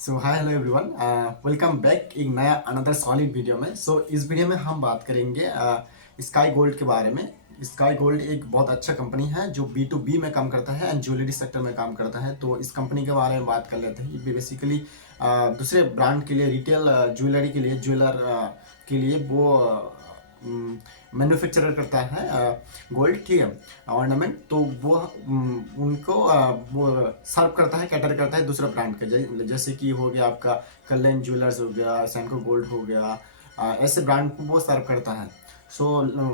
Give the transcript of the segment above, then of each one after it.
सो hi hello everyone, welcome back एक नया another solid video में। इस वीडियो में हम बात करेंगे स्काई गोल्ड के बारे में। स्काई गोल्ड एक बहुत अच्छा कंपनी है जो B2B में काम करता है एंड ज्वेलरी सेक्टर में काम करता है। तो इस कंपनी के बारे में बात कर लेते हैं। ये बेसिकली दूसरे ब्रांड के लिए, रिटेल ज्वेलरी के लिए, ज्वेलर के लिए वो मैन्युफैक्चरर करता है गोल्ड, ठीक है, ऑर्नामेंट। तो वो उनको वो सर्व करता है, कैटर करता है दूसरा ब्रांड के, जैसे कि हो गया आपका कल्याण ज्वेलर्स हो गया, सैनको गोल्ड हो गया, ऐसे ब्रांड को वो सर्व करता है।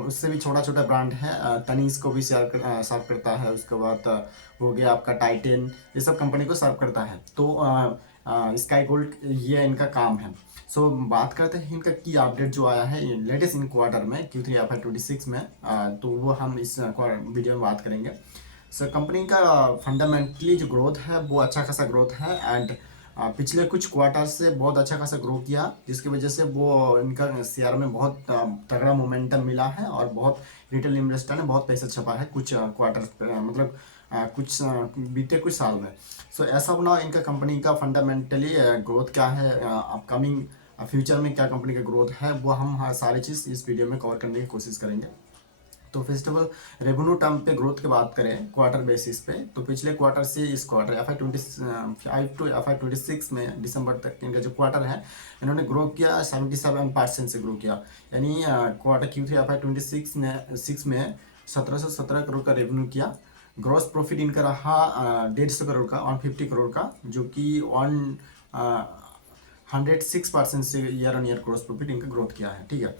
उससे भी छोटा छोटा ब्रांड है, तनीज को भी सर्व करता है। उसके बाद हो गया आपका टाइटेन, ये सब कंपनी को सर्व करता है। तो स्काई गोल्ड ये इनका काम है। बात करते हैं इनका की अपडेट जो आया है लेटेस्ट इन क्वार्टर में Q3 FY26 में, तो वो हम इस वीडियो में बात करेंगे। कंपनी का फंडामेंटली जो ग्रोथ है वो अच्छा खासा ग्रोथ है एंड पिछले कुछ क्वार्टर से बहुत अच्छा खासा ग्रो किया, जिसकी वजह से वो इनका शेयर में बहुत तगड़ा मोमेंटम मिला है और बहुत रिटेल इन्वेस्टर ने बहुत पैसा छपा है कुछ क्वार्टर, मतलब कुछ बीते कुछ साल में। ऐसा बना इनका कंपनी का फंडामेंटली ग्रोथ क्या है, अपकमिंग फ्यूचर में क्या कंपनी का ग्रोथ है, वो हम सारी चीज़ इस वीडियो में कवर करने की कोशिश करेंगे। तो first of all revenue term पे ग्रोथ की बात करें क्वार्टर बेसिस पे, तो पिछले क्वार्टर से इस क्वार्टर FY25 टू FY26 में दिसंबर तक इनका जो क्वार्टर है, इन्होंने ग्रो किया 77% से ग्रो किया। यानी क्वार्टर Q3 FY26 में 1717 करोड़ का रेवेन्यू किया। ग्रॉस प्रॉफिट इनका रहा 150 करोड़ का, 150 करोड़ का, जो कि 106% से year on year gross profit इनका ग्रोथ किया है, ठीक है।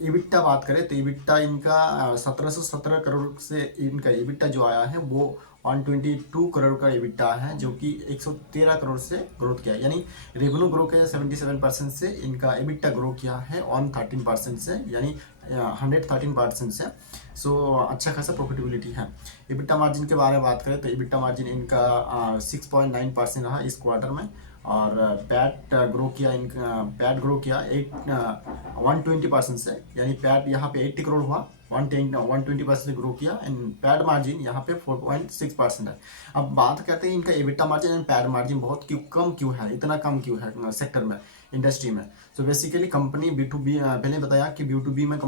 इबिट्टा बात करें तो इबिट्टा इनका 1717 करोड़ से इनका इबिट्टा जो आया है वो 122 करोड़ का इबिट्टा है, जो कि 113 करोड़ से ग्रोथ किया है। यानी रेवेन्यू ग्रो किया 77% से, इनका इबिट्टा ग्रो किया है 113% से, यानी 113% से। अच्छा खासा प्रॉफिटेबिलिटी है। इबिट्टा मार्जिन के बारे में बात करें तो इबिट्टा मार्जिन इनका 6.9% रहा इस क्वार्टर में। और पैट ग्रो किया 120% से, यानी पैट यहाँ पे 80 करोड़ हुआ, 120% से ग्रो किया एंड पैड मार्जिन यहाँ पे 4.6% है। अब बात करते हैं इनका EBITDA margin and pad margin बहुत कम क्यों है, इतना कम क्यों है सेक्टर में, इंडस्ट्री में। बेसिकली कंपनी B2B, पहले बताया कि B2B में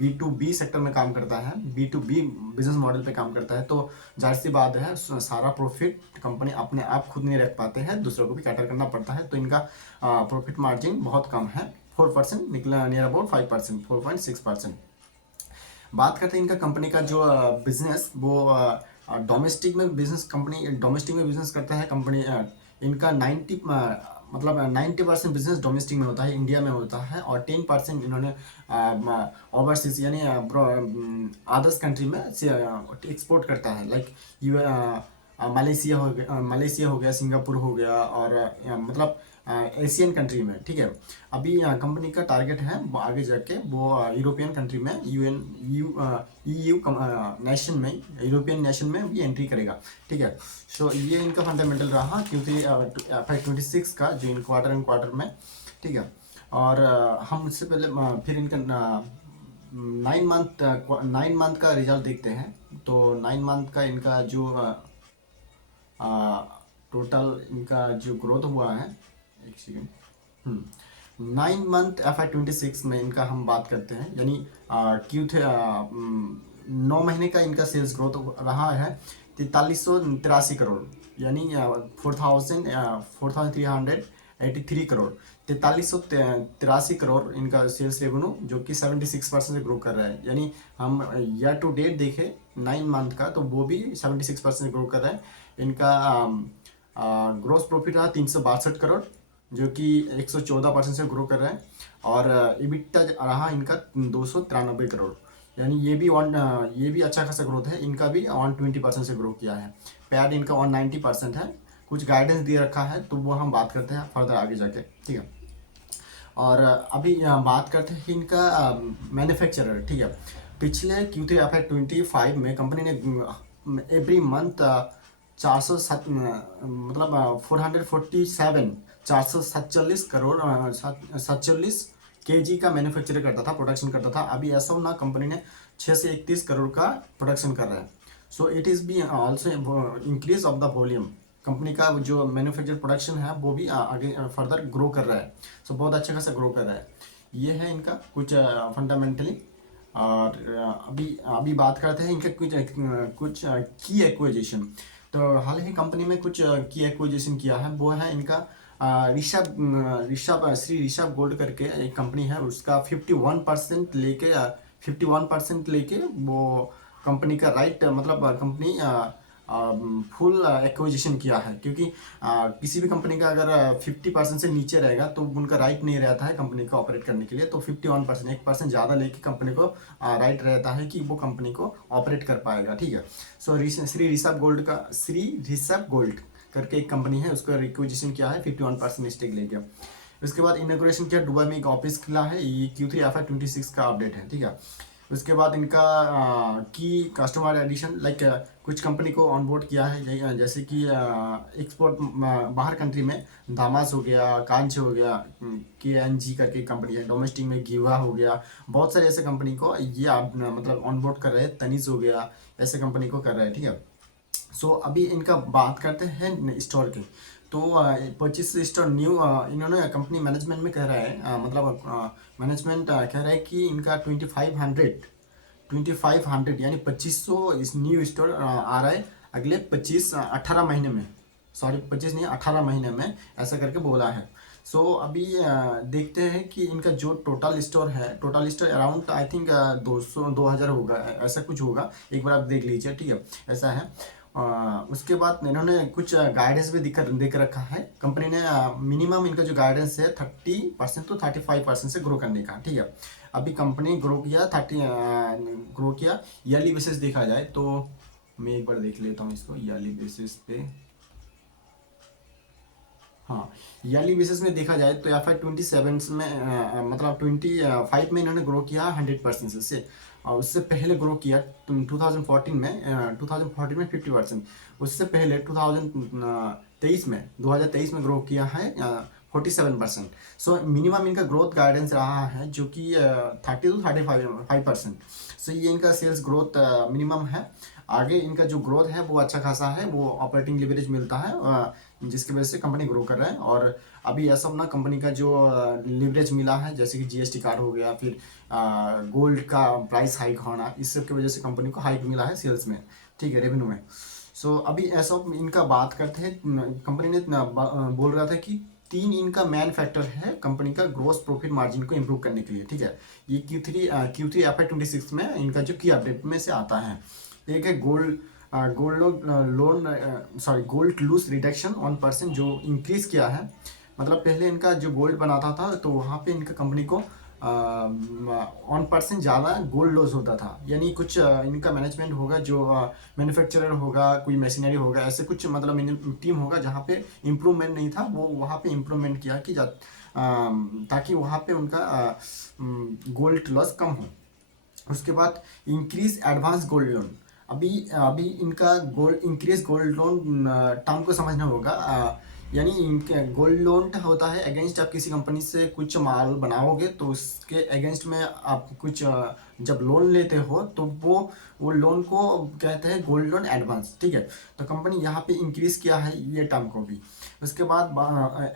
B2B सेक्टर में काम करता है, B2B बिजनेस मॉडल पे काम करता है। तो जाहिर सी बात है सारा प्रॉफिट कंपनी अपने आप खुद नहीं रख पाते हैं, दूसरों को भी कैटर करना पड़ता है। तो इनका प्रॉफिट मार्जिन बहुत कम है, 4% निकला, नियर अबाउट 5%, 4.6%। बात करते हैं इनका कंपनी का जो बिजनेस, वो डोमेस्टिक में बिजनेस, कंपनी डोमेस्टिक में बिजनेस करता है कंपनी। इनका 90% बिजनेस डोमेस्टिक में होता है, इंडिया में होता है, और 10% इन्होंने ओवरसीज यानी अदर्स कंट्री में एक्सपोर्ट करता है। लाइक मलेशिया हो गया, सिंगापुर हो गया, और मतलब एशियन कंट्री में, ठीक है। अभी कंपनी का टारगेट है आगे जाके वो यूरोपियन कंट्री में, EU नेशन में, यूरोपियन नेशन में भी एंट्री करेगा, ठीक है। ये इनका फंडामेंटल रहा क्योंकि FY26 का जो इन क्वार्टर में, ठीक है। और हम उससे पहले फिर इनका 9 मंथ का रिजल्ट देखते हैं। तो 9 मंथ का इनका जो टोटल इनका जो ग्रोथ हुआ है, एक सेकेंड, 9 मंथ FY26 में इनका हम बात करते हैं, यानी Q3 9 महीने का इनका सेल्स ग्रोथ रहा है 4383 करोड़, यानी 4383 करोड़, 4383 करोड़ इनका सेल्स रेवेन्यू, जो कि 76% से ग्रो कर रहा है। यानी हम ईयर टू डेट देखें 9 मंथ का, तो वो भी 76% ग्रो कर रहा है। इनका ग्रोस प्रॉफिट रहा 362 करोड़, जो कि 114% से ग्रो कर रहा है। और इबिट्टा रहा इनका 293 करोड़, यानी ये भी अच्छा खासा ग्रोथ है। इनका भी 120% से ग्रो किया है। पैड इनका 190% है। कुछ गाइडेंस दिए रखा है, तो वो हम बात करते हैं फर्दर आगे जाके, ठीक है। और अभी बात करते हैं इनका मैन्युफैक्चरर, ठीक है। पिछले Q3 FY25 में कंपनी ने एवरी मंथ 447 करोड़ 47 kg का मैन्युफैक्चर करता था, प्रोडक्शन करता था। अभी ऐसा ना कंपनी ने 6 से 31 करोड़ का प्रोडक्शन कर रहा है। It is be also increase of the volume, company का जो मैन्युफैक्चर प्रोडक्शन है वो भी आगे फर्दर ग्रो कर रहा है। सो बहुत अच्छा खासा ग्रो कर रहा है। ये है इनका कुछ फंडामेंटली। और अभी अभी बात करते हैं इनके कुछ की एक्विजिशन। तो हाल ही कंपनी में कुछ की एक्विजिशन किया है, वो है इनका श्री ऋषभ गोल्ड करके एक कंपनी है, उसका 51% लेके वो कंपनी का राइट, मतलब कंपनी फुल एक्विजिशन किया है। क्योंकि किसी भी कंपनी का अगर 50% से नीचे रहेगा तो उनका राइट नहीं रहता है कंपनी को ऑपरेट करने के लिए। तो 51%, 1% ज़्यादा लेके कंपनी को राइट रहता है कि वो कंपनी को ऑपरेट कर पाएगा। ठीक है। सो श्री ऋषभ गोल्ड करके एक कंपनी है, उसको रिक्विजिशन किया है 51% स्टेक लेके। उसके बाद इनोग्रेशन किया, दुबई में एक ऑफिस खुला है। ये Q3 FY26 का अपडेट है। ठीक है। उसके बाद इनका की कस्टमर एडिशन, लाइक कुछ कंपनी को ऑनबोर्ड किया है, जैसे कि एक्सपोर्ट बाहर कंट्री में दामास हो गया, कांच हो गया, KNG करके कंपनी है। डोमेस्टिक में गीवा हो गया, बहुत सारे ऐसे कंपनी को ये आप मतलब ऑनबोर्ड कर रहे हैं। तनीस हो गया, ऐसे कंपनी को कर रहे हैं। ठीक है। सो अभी इनका बात करते हैं स्टोर की। तो 25 स्टोर न्यू इन्होंने कंपनी मैनेजमेंट में कह रहा है, मतलब मैनेजमेंट कह रहा है कि इनका 2500 यानी 2500 इस न्यू स्टोर आ रहा है अगले 18 महीने में। सॉरी, 25 नहीं, 18 महीने में, ऐसा करके बोला है। सो अभी देखते हैं कि इनका जो total store around I think 2000 होगा, ऐसा कुछ होगा। एक बार आप देख लीजिए। ठीक है, ऐसा है। उसके बाद इन्होंने कुछ गाइडेंस भी देख रखा है कंपनी ने। मिनिमम इनका जो गाइडेंस है 30% to 35% से ग्रो करने का। ठीक है। अभी कंपनी ग्रो किया ईयरली बेसिस देखा जाए तो, मैं एक बार देख लेता हूँ इसको ईयरली बेसिस पे। हाँ, ईयरली बेसिस में देखा जाए तो FY27 में मतलब 25 में इन्होंने ग्रो किया 100% से। और उससे पहले ग्रो किया 2014 में 50%। उससे पहले 2023 में ग्रो किया है 47%। सो मिनिमम इनका ग्रोथ गाइडेंस रहा है जो कि 30 to 35%। सो ये इनका सेल्स ग्रोथ मिनिमम है। आगे इनका जो ग्रोथ है वो अच्छा खासा है, वो ऑपरेटिंग लिवरेज मिलता है जिसकी वजह से कंपनी ग्रो कर रहा है। और अभी ऐसा ना कंपनी का जो लिवरेज मिला है, जैसे कि GST कार्ड हो गया, फिर गोल्ड का प्राइस हाइक होना, इस सब की वजह से कंपनी को हाइक मिला है सेल्स में। ठीक है, रेवेन्यू में। सो अभी ऐसा इनका बात करते हैं। कंपनी ने बोल रहा था कि 3 इनका मैन फैक्टर है कंपनी का ग्रोस प्रॉफिट मार्जिन को इम्प्रूव करने के लिए। ठीक है। ये Q3 FY26 में इनका जो की अपडेट में से आता है। एक है गोल्ड लूज रिडक्शन 1% जो इंक्रीज किया है। मतलब पहले इनका जो गोल्ड बनाता था तो वहाँ पे इनका कंपनी को 1% ज़्यादा गोल्ड लॉस होता था। यानी कुछ इनका मैनेजमेंट होगा, जो मैन्युफैक्चरर होगा, कोई मशीनरी होगा, ऐसे कुछ मतलब टीम होगा जहाँ पे इम्प्रूवमेंट नहीं था, वो वहाँ पे इम्प्रूवमेंट किया कि ताकि वहाँ पे उनका गोल्ड लॉस कम हो। उसके बाद इंक्रीज एडवांस गोल्ड लोन। अभी अभी इनका इंक्रीज गोल्ड लोन टर्म को समझना होगा। यानी इनके गोल्ड लोन होता है अगेंस्ट आप किसी कंपनी से कुछ माल बनाओगे तो उसके अगेंस्ट में आप कुछ जब लोन लेते हो तो वो लोन को कहते हैं गोल्ड लोन एडवांस। ठीक है। तो कंपनी यहाँ पे इंक्रीज किया है ये टर्म को भी। उसके बाद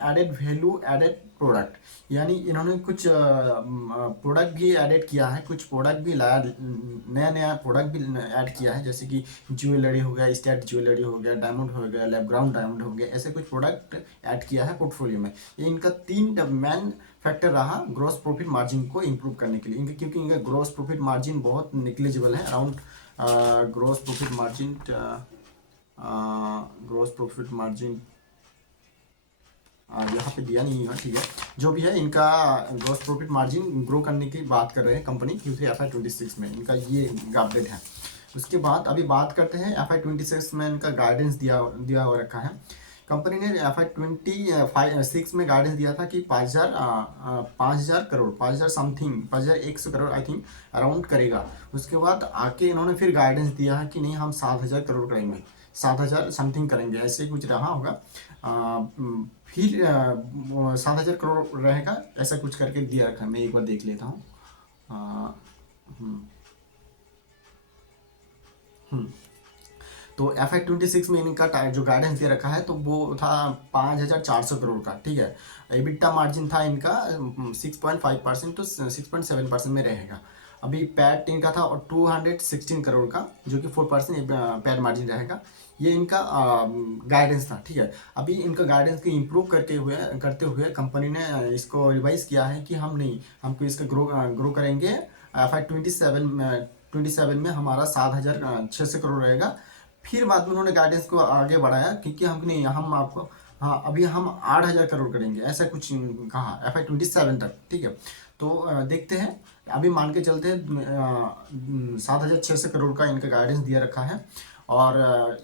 एडेड वैल्यू एडेड प्रोडक्ट, यानी इन्होंने कुछ प्रोडक्ट भी ऐड किया है, कुछ प्रोडक्ट भी लाया, नया नया प्रोडक्ट भी ऐड किया है, जैसे कि ज्वेलरी हो गया, स्टेट ज्वेलरी हो गया, डायमंड हो गया, लैब ग्राउंड डायमंड हो गया, ऐसे कुछ प्रोडक्ट ऐड किया है पोर्टफोलियो में। ये इनका 3 मैन फैक्टर रहा ग्रॉस प्रॉफिट मार्जिन को इम्प्रूव करने के लिए। क्योंकि इनका ग्रॉस प्रॉफिट मार्जिन बहुत निग्लिजिबल है, अराउंड ग्रॉस प्रॉफिट मार्जिन यहाँ पे दिया नहीं है। ठीक है, जो भी है इनका ग्रॉस प्रॉफिट मार्जिन ग्रो करने की बात कर रहे हैं कंपनी Q3 FY26 में, इनका ये अपडेट है। उसके बाद अभी बात करते हैं FY26 में इनका गाइडेंस दिया हो रखा है। कंपनी ने FY26 में गाइडेंस दिया था कि 5,000 crore, 5,000 something, 5,100 crore I think around करेगा। उसके बाद आके इन्होंने फिर गाइडेंस दिया है कि नहीं, हम 7,000 करोड़ करेंगे, 7,000 समथिंग करेंगे, ऐसे कुछ रहा होगा। फिर 7,000 करोड़ रहेगा, ऐसा कुछ करके दिया रखा है। मैं एक बार देख लेता हूँ। हम्म, हम्म। तो FY26 में इनका जो गाइडेंस दे रखा है तो वो था 5,400 करोड़ का, ठीक है। EBITDA मार्जिन था इनका 6.5% to 6.7% में रहेगा। अभी पैट इनका था और 216 करोड़ का, जो कि 4% पैट मार्जिन रहेगा। ये इनका गाइडेंस था, ठीक है। अभी इनका गाइडेंस को इम्प्रूव करते हुए कंपनी ने इसको रिवाइज किया है कि हमको इसका ग्रो करेंगे। FY27 में हमारा 7,600 करोड़ रहेगा। फिर बाद में उन्होंने गाइडेंस को आगे बढ़ाया, क्योंकि हम आपको, हाँ, अभी हम 8,000 करोड़ करेंगे, ऐसा कुछ कहा FY27 तक, ठीक है। तो देखते हैं, अभी मान के चलते हैं 7,600 करोड़ का इनका गाइडेंस दिया रखा है। और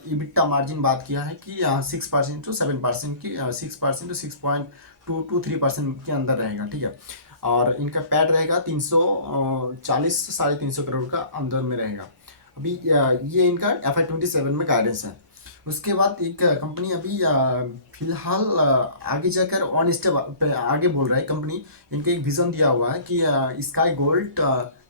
EBITDA मार्जिन बात किया है कि 6% to 7% की, 6% to 6.2 to 3% के अंदर रहेगा, ठीक है। और इनका पैड रहेगा 340 से 350 करोड़ का अंदर में रहेगा। अभी ये इनका FY27 में गाइडेंस है। उसके बाद एक कंपनी अभी फिलहाल आगे जाकर ऑन स्टेप आगे बोल रहा है कंपनी। इनका एक विजन दिया हुआ है कि स्काई गोल्ड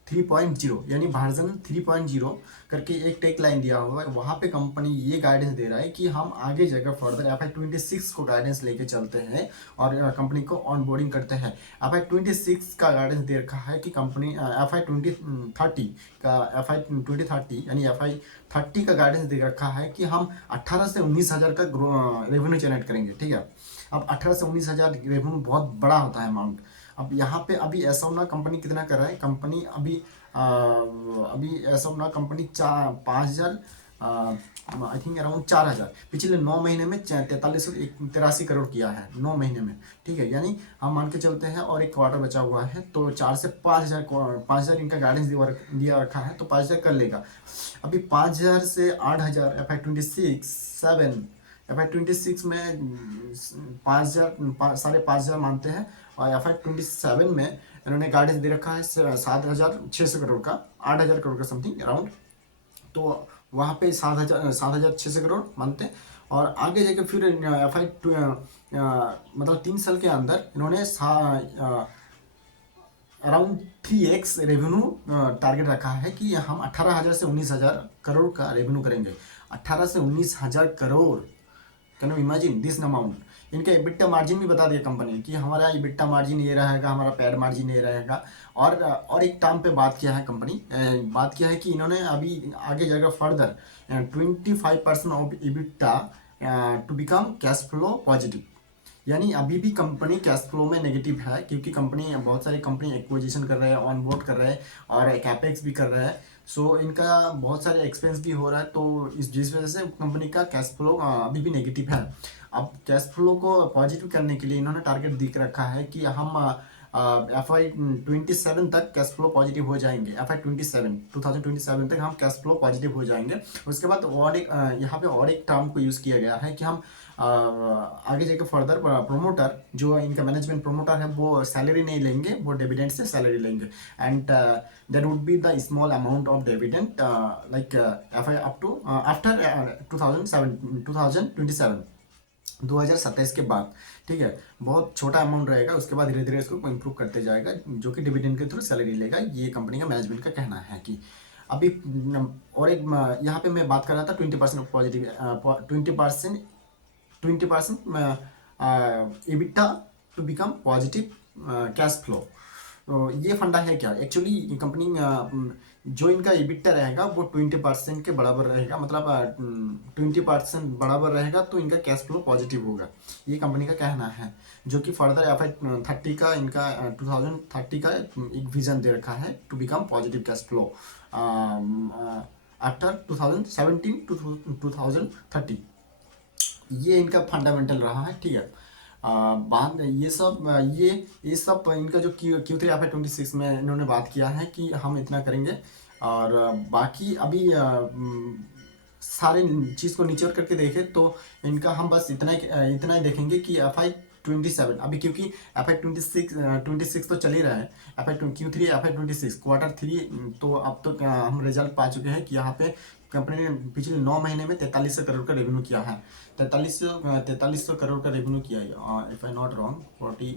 3.0 यानी वर्जन 3.0 करके एक टेक लाइन दिया हुआ है। वहाँ पे कंपनी ये गाइडेंस दे रहा है कि हम आगे जाकर फर्दर FY26 को गाइडेंस लेके चलते हैं और कंपनी को ऑन बोर्डिंग करते हैं। FY26 का गाइडेंस दे रखा है कि कंपनी FY2030 यानी FY30 का गाइडेंस दे रखा है कि हम 18 से 19 हज़ार का रेवेन्यू जनरेट करेंगे, ठीक है। अब 18 से 19 हज़ार रेवेन्यू बहुत बड़ा होता है अमाउंट। अब यहाँ पे अभी ऐसा होना कंपनी कितना कर रहा है, कंपनी अभी ऐसा होना कंपनी 5,000 आई थिंक अराउंड 4,000 पिछले 9 महीने में 4383 करोड़ किया है 9 महीने में, ठीक है। यानी हम मान के चलते हैं और एक क्वार्टर बचा हुआ है, तो 4 से 5,000 इनका गाइडेंस दिया रखा है, तो 5,000 कर लेगा। अभी 5,000 से 8,000 FY26 में 5,000 5,500 मानते हैं। और FY27 में इन्होंने गाइडेंस दे रखा है 7,600 करोड़ का, 8,000 करोड़ का समथिंग अराउंड। तो वहाँ पे 7,600 करोड़ मानते हैं। और आगे जाके फिर मतलब 3 साल के अंदर इन्होंने अराउंड 3x रेवेन्यू टारगेट रखा है कि हम 18,000 से 19,000 करोड़ का रेवेन्यू करेंगे। 18 से 19,000 crore, can you imagine this amount. इनका EBITDA मार्जिन भी बता दिया कंपनी कि हमारा EBITDA मार्जिन ये रहेगा, हमारा पैड मार्जिन ये रहेगा। और एक टर्म पे बात किया है कंपनी, बात किया है कि इन्होंने अभी आगे जाकर further 25% of EBITDA to become cash flow positive. यानी अभी भी कंपनी कैश फ्लो में नेगेटिव है, क्योंकि बहुत सारी कंपनी एक्विजिशन कर रहे हैं, ऑन बोर्ड कर रहे हैं और कैपेक्स भी कर रहे हैं। सो इनका बहुत सारे एक्सपेंस भी हो रहा है, तो जिस वजह से कंपनी का कैश फ्लो अभी भी नेगेटिव है। अब कैश फ्लो को पॉजिटिव करने के लिए इन्होंने टारगेट दिख रखा है कि हम FY27 तक कैश फ्लो पॉजिटिव हो जाएंगे। FY27 तक हम कैश फ्लो पॉजिटिव हो जाएंगे। उसके बाद और एक यहाँ पे और एक टर्म को यूज़ किया गया है कि हम आगे जाकर फर्दर प्रोमोटर, जो इनका मैनेजमेंट प्रोमोटर है, वो सैलरी नहीं लेंगे, वो डिविडेंड से सैलरी लेंगे। And there would be the small amount of dividend like up to after 2027 के बाद, ठीक है। बहुत छोटा अमाउंट रहेगा, उसके बाद धीरे धीरे इसको इम्प्रूव करते जाएगा, जो कि डिविडेंड के थ्रू सैलरी लेगा। ये कंपनी का मैनेजमेंट का कहना है कि अभी और एक यहाँ पे मैं बात कर रहा था 20% positive, 20% EBITDA to become positive cash flow. तो ये फंडा है क्या एक्चुअली, कंपनी जो इनका EBITDA रहेगा वो 20% के बराबर रहेगा, मतलब 20% बराबर रहेगा तो इनका कैश फ्लो पॉजिटिव होगा। ये कंपनी का कहना है, जो कि फर्दर FY30 का इनका 2030 का एक विजन दे रखा है to become positive cash flow after 2017 to 2030। ये इनका फंडामेंटल रहा है, ठीक है। बात ये सब इनका जो Q3 FY26 में इन्होंने बात किया है कि हम इतना करेंगे। और बाकी अभी सारे चीज़ को निचोड़ करके देखें तो इनका हम बस इतना ही देखेंगे कि FY27 अभी, क्योंकि FY26 तो चल ही रहा है। Q3 FY26 Q3, तो अब तो हम रिजल्ट पा चुके हैं कि यहाँ पे कंपनी ने पिछले 9 महीने में 4300 करोड़ का रेवेन्यू किया है। 4300 करोड़ का रेवेन्यू किया है, if I not wrong 40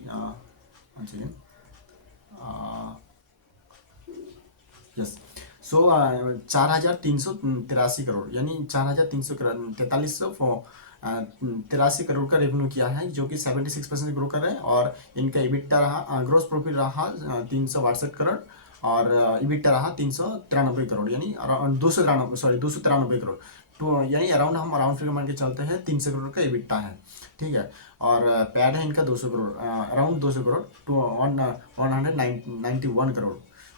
yes. So 4,383 crore, यानी 4,343 करोड़ का रेवेन्यू किया है, जो कि 76% ग्रो कर रहे हैं। और इनका इबिट्टा रहा, ग्रोस प्रॉफिट रहा 362 करोड़, और इबिट्टा रहा 393 करोड़, यानी 293 करोड़। तो यानी अराउंड फिगर मान के चलते हैं 300 करोड़ का इबिट्टा है, ठीक है। और पैड है इनका 200 करोड़, अराउंड 200 करोड़, 191 करोड़,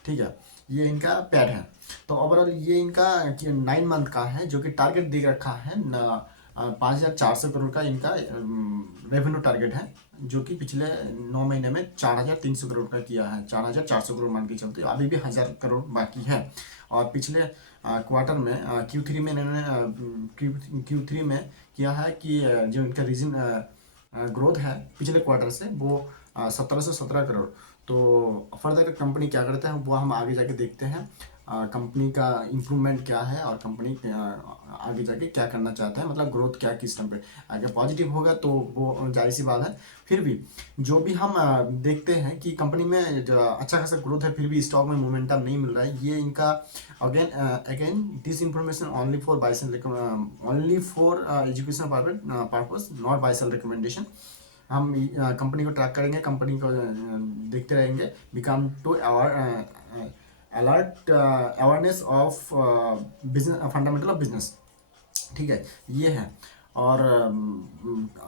ठीक है। ये इनका पैड है। तो ओवरऑल ये इनका 9 मंथ का है, जो कि टारगेट दे रखा है 5,400 करोड़ का इनका रेवेन्यू टारगेट है, जो कि पिछले 9 महीने में 4,300 करोड़ का किया है। 4,400 करोड़ मान के चलते, अभी भी 1,000 करोड़ बाकी है। और पिछले क्वार्टर में Q3 में इन्होंने Q3 में किया है कि जो इनका रीजन ग्रोथ है पिछले क्वार्टर से, वो 1,717 करोड़। तो फर्दर कंपनी क्या करता है वो हम आगे जाके देखते हैं, कंपनी का इम्प्रूवमेंट क्या है, और कंपनी आगे जाके क्या करना चाहता है, मतलब ग्रोथ क्या किस टाइम पे। अगर पॉजिटिव होगा तो वो जाहिर सी बात है। फिर भी जो भी हम देखते हैं कि कंपनी में जो अच्छा खासा ग्रोथ है, फिर भी स्टॉक में मोमेंटम नहीं मिल रहा है। ये इनका again this information only for buy sell, only for education purpose, not buy sell recommendation. हम कंपनी को ट्रैक करेंगे, कंपनी को देखते रहेंगे, become to alert awareness of business, fundamental of business, ठीक है। ये है। और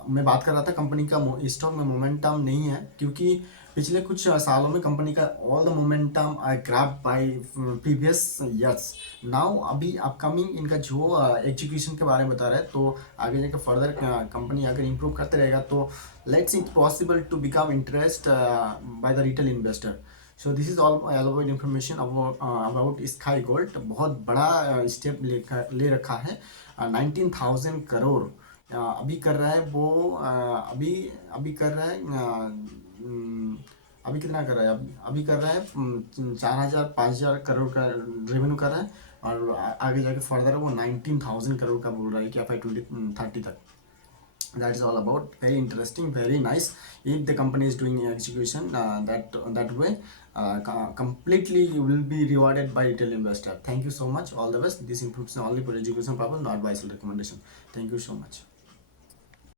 मैं बात कर रहा था कंपनी का स्टॉक में मोमेंटम नहीं है, क्योंकि पिछले कुछ सालों में कंपनी का all the momentum I grab bye previous years. Now अभी अपकमिंग इनका जो एग्जीक्यूशन के बारे में बता रहे हैं, तो आगे जाकर फर्दर कंपनी अगर इम्प्रूव करते रहेगा, तो let's it possible to become interest by the retail investor. So this is all about information about Sky Gold. बहुत बड़ा स्टेप ले रखा है, 19,000 करोड़ अभी कर रहा है वो, अभी कर रहा है, अभी कितना कर रहा है, अभी कर रहा है 4,000-5,000 करोड़ का रेवेन्यू कर रहा है। और आगे जाके फर्दर वो 19,000 करोड़ का बोल रहा है कि FY 2030 तक। That is all about, very interesting, very nice. If the company is doing execution that way, completely you will be rewarded by retail investor. Thank you so much, all the best. This information only for education purpose, not by sell recommendation. Thank you so much.